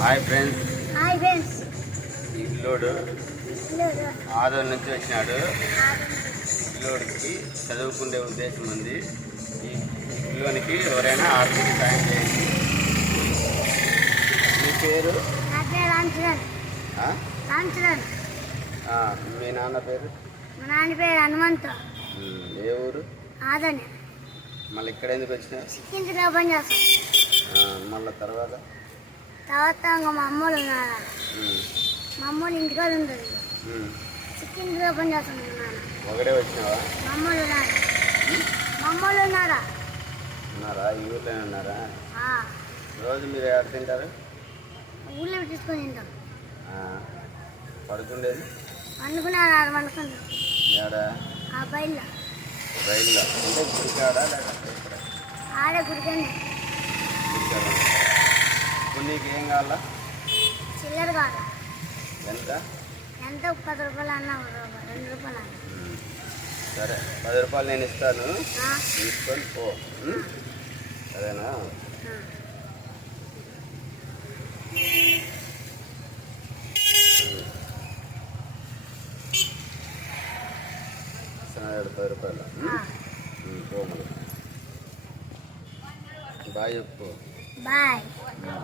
Hi friends. Hi friends. ఈ పిల్లోడు ఆదోళ నుంచి వచ్చినాడు. పిల్లోడికి చదువుకునే ఉద్దేశం ఉంది. ఈ పిల్లోనికి ఎవరైనా ఆర్థిక సాయం చేయండి. మీ పేరు? మీ నాన్న పేరు? మా నాన్న పేరు హనుమంతు. ఏ ఊరు? ఆదని మళ్ళీ ఇక్కడ ఎందుకు వచ్చినా చేస్తాం మళ్ళీ తర్వాత? తర్వాత ఇంకా మా అమ్మోళ్ళు ఉన్నారు? ఉమ్, మా ఇంటికాడ ఉంటుంది ఉమ్. సిక్కింద్రగా పని చేస్తాం మా నాన్న. ఒకడే వచ్చినావా? మా అమ్మోళ్ళు ఉన్నారు? మా అమ్మోళ్ళు ఉన్నారా? ఉన్నారా? ఈ ఊర్లోనే ఉన్నారా? ఆ, రోజు మీరు ఎక్కడ తింటారు? ఊళ్ళో తీసుకొని తింటాం. పడుకుండేది? వండుకున్నారు ఆడ వండుకుంటాం ఏడ ఆ బయలు రైల్లో. అంటే గుడికాడా ఇక్కడ ఆడే గుడికాడా ఇప్పుడు నీకు ఏం కావాలా చిల్లర కాదు ఎంత ఎంత పది రూపాయలు అన్నా ఒక రూపాయి రెండు రూపాయలు అన్నా ఉమ్. సరే పది రూపాయలు నేను ఇస్తాను ఆ, తీసుకొని పో ఉమ్? సరేనా ఆ. సరే పది రూపాయలు ఉమ్? ఆ. ఉమ్, పో మళ్ళీ బాయ్ చెప్పు బాయ్ ఉమ్.